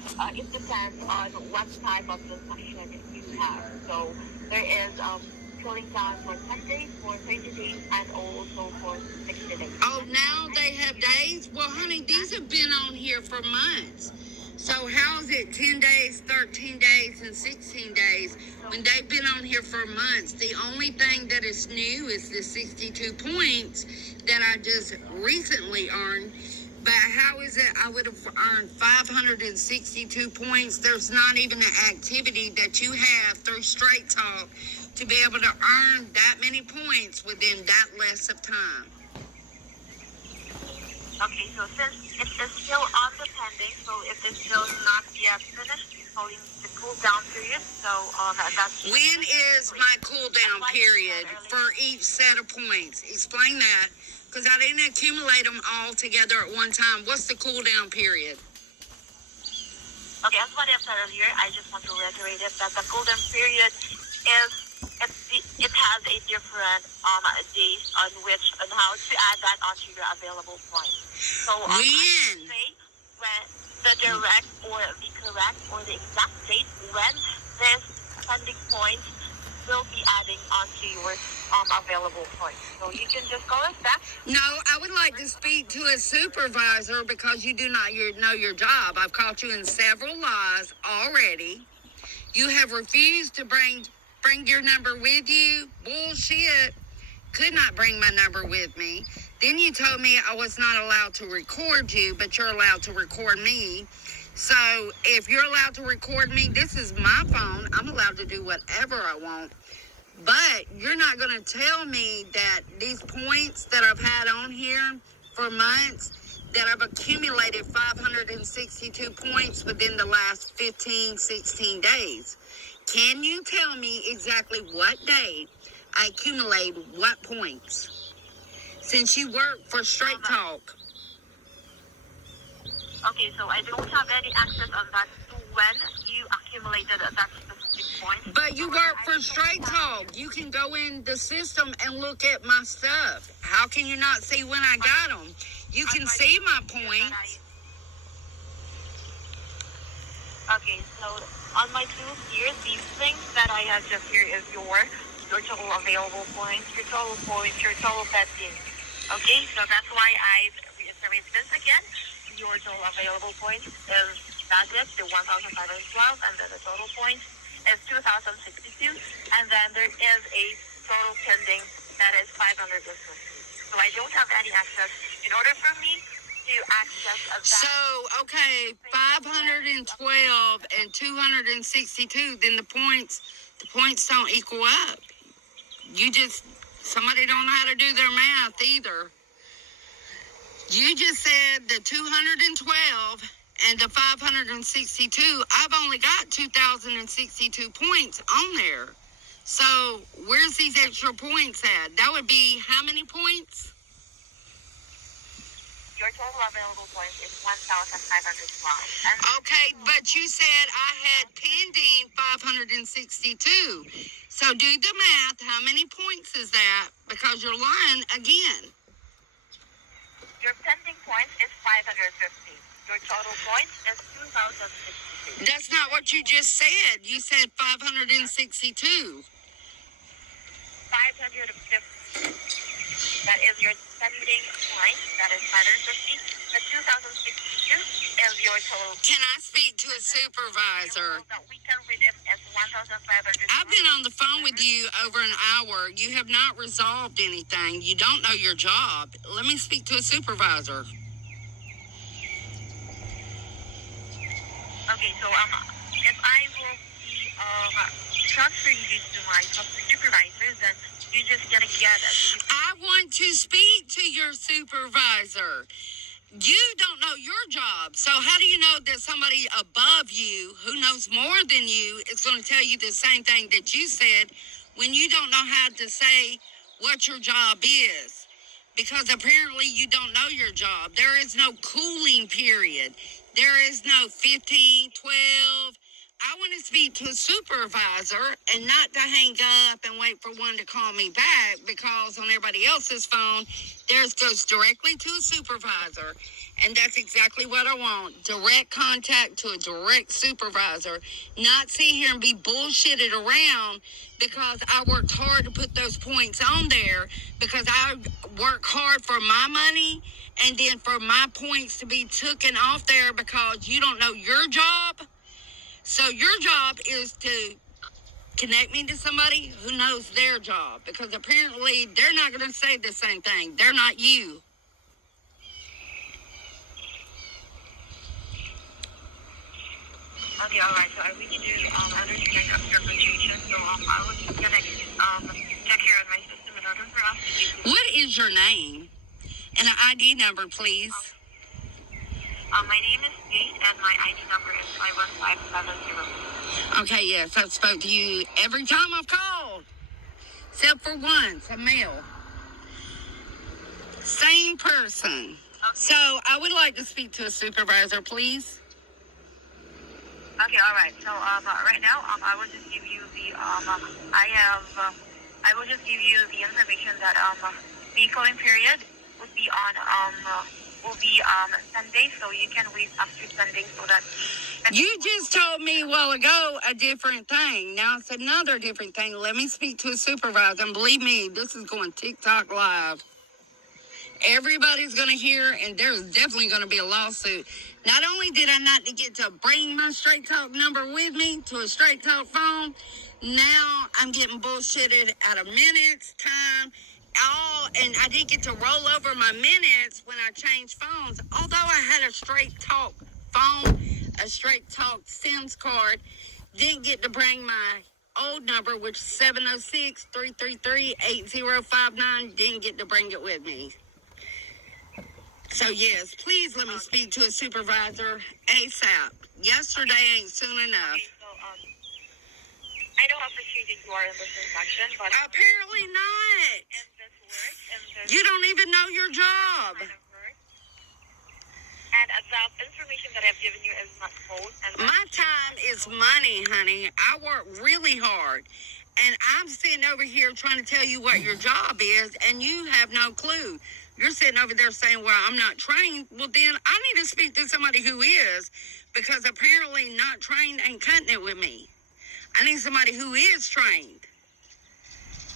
it depends on what type of discussion you have. So there is cooling down for 10 days, for 30 days, and also for 60 days. Oh, now they have days? Well, honey, these have been on here for months. So how is it 10 days, 13 days, and 16 days when they've been on here for months? The only thing that is new is the 62 points that I just recently earned. But how is it I would have earned 562 points? There's not even an activity that you have through Straight Talk to be able to earn that many points within that less of time. Okay, so since it is still on the pending, so it is still not yet finished, following the cool down period. So that's when is my cool down period for each set of points? Explain that, because I didn't accumulate them all together at one time. What's the cool down period? Okay, as what I said earlier, I just want to reiterate it that the cool down period is it has a different days on which on how to add that onto your available points. So when? Say when the direct or the correct or the exact date when this pending points will be adding onto your available points. So you can just call us back. No, I would like to speak to a supervisor because you do not know your job. I've caught you in several lies already. You have refused to bring your number with you. Bullshit. Could not bring my number with me. Then you told me I was not allowed to record you, but you're allowed to record me. So if you're allowed to record me, this is my phone. I'm allowed to do whatever I want. But you're not going to tell me that these points that I've had on here for months, that I've accumulated 562 points within the last 15, 16 days. Can you tell me exactly what day I accumulated what points? Since you work for Straight Talk. Okay, so I don't have any access on that to when you accumulated that specific point. But you work for Straight Talk. You can go in the system and look at my stuff. How can you not see when I got them? You can see my points. Okay, so on my tools here, these things that I have just here is your total available points, your total betting. Okay, so that's why I reiterate this again. Your total available points is that's it, the 1,512, and then the total points is 2,062, and then there is a total pending that is 550. So I don't have any access. In order for me to access that. So, okay, 512 and 262, then the points don't equal up. Somebody don't know how to do their math either. You just said the 212 and the 562, I've only got 2,062 points on there. So, where's these extra points at? That would be how many points? Your total available points is 1,512. Okay, but you said I had pending 562. So do the math. How many points is that? Because you're lying again. Your pending points is 550. Your total points is 2,062. That's not what you just said. You said 562. 550. That is your pending point. That is 550. The 2,062 is your total. Can I speak to a supervisor? That we can redeem as 1,500. I've been on the phone with you over an hour. You have not resolved anything. You don't know your job. Let me speak to a supervisor. Okay, so if I will be transferring you to my supervisor, then you're just gonna get it. I want to speak to your supervisor. You don't know your job. So how do you know that somebody above you who knows more than you is going to tell you the same thing that you said when you don't know how to say what your job is? Because apparently you don't know your job. There is no cooling period. There is no 15, 12. I want to speak to a supervisor and not to hang up and wait for one to call me back, because on everybody else's phone, theirs goes directly to a supervisor. And that's exactly what I want. Direct contact to a direct supervisor. Not sit here and be bullshitted around because I worked hard to put those points on there, because I work hard for my money, and then for my points to be taken off there because you don't know your job. So your job is to connect me to somebody who knows their job, because apparently they're not going to say the same thing. They're not you. Okay, alright, so I really do understand your frustration, so I was just gonna check here on my system in order for us to be. What is your name? And an ID number, please. My name is Kate, and my ID number is 51570. Okay, yes, I've spoke to you every time I've called. Except for once, a male. Same person. So I would like to speak to a supervisor, please. Okay, alright, so right now, I will just give you the, I will just give you the information that, the calling period will be Sunday, so you can wait after Sunday so that You just told me a while ago a different thing. Now it's another different thing. Let me speak to a supervisor. And believe me, this is going TikTok live. Everybody's going to hear, and there's definitely going to be a lawsuit. Not only did I not get to bring my Straight Talk number with me to a Straight Talk phone, now I'm getting bullshitted out of minutes, time, and I didn't get to roll over my minutes when I changed phones. Although I had a Straight Talk phone, a Straight Talk SIMS card, didn't get to bring my old number, which is 706-333-8059, didn't get to bring it with me. So yes, please let me speak to a supervisor ASAP. Yesterday ain't soon enough. Okay, so, I know how frustrated you are in this infection, but Apparently not. in this work, You don't even know your job. line of work, and the information that I've given you is not false. And My time is money, honey. I work really hard. And I'm sitting over here trying to tell you what your job is, and you have no clue. You're sitting over there saying, well, I'm not trained. Well, then I need to speak to somebody who is, because apparently not trained ain't cutting it with me. I need somebody who is trained.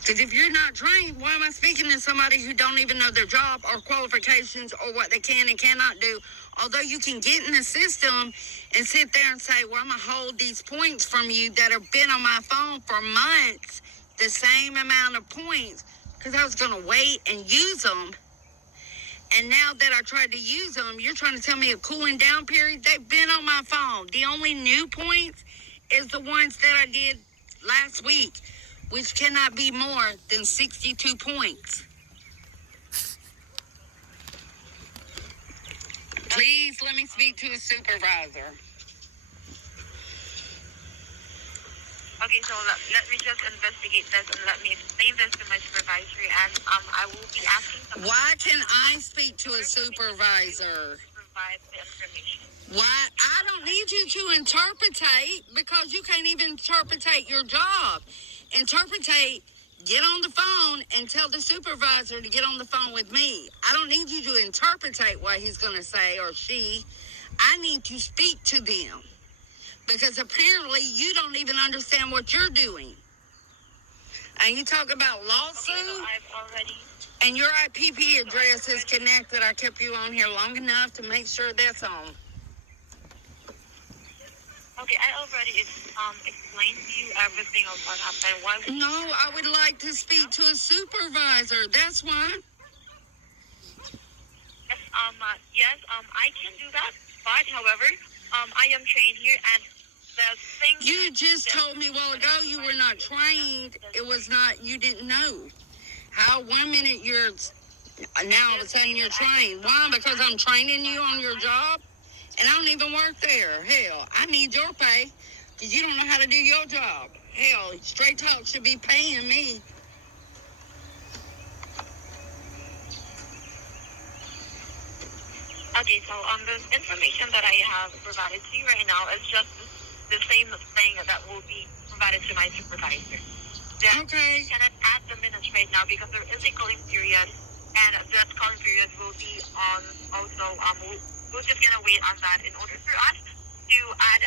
Because if you're not trained, why am I speaking to somebody who don't even know their job or qualifications or what they can and cannot do? Although you can get in the system and sit there and say, well, I'm going to hold these points from you that have been on my phone for months, the same amount of points, because I was going to wait and use them. And now that I tried to use them, you're trying to tell me a cooling down period? They've been on my phone. The only new points is the ones that I did last week, which cannot be more than 62 points. Please let me speak to a supervisor. okay, so let me just investigate this and let me explain this to my supervisor, and I will be asking some Why can I speak to a supervisor? to provide the information. Why? I don't need you to interpretate, because you can't even interpretate your job. Interpretate, get on the phone and tell the supervisor to get on the phone with me. I don't need you to interpretate what he's going to say or she. I need to speak to them, because apparently you don't even understand what you're doing. And you talk about lawsuit, Okay, so I've already. and your IPP address is connected. I kept you on here long enough to make sure that's on. Okay, I already explained to you everything of what happened. Why? No, I would like to speak to a supervisor. That's why. Yes, I can do that. But however, I am trained here, and the thing. You just told me a while ago you were not trained. It was not, you didn't know. How 1 minute you're, now all of a sudden you're trained. Why? Because I'm training you on your job? And I don't even work there. Hell, I need your pay, because you don't know how to do your job. Hell, Straight Talk should be paying me. Okay, so the information that I have provided to you right now is just the same thing that will be provided to my supervisor. Then Okay. I cannot add the minutes right now because there is a calling period, and that calling period will be on also. We're just gonna wait on that in order for us to add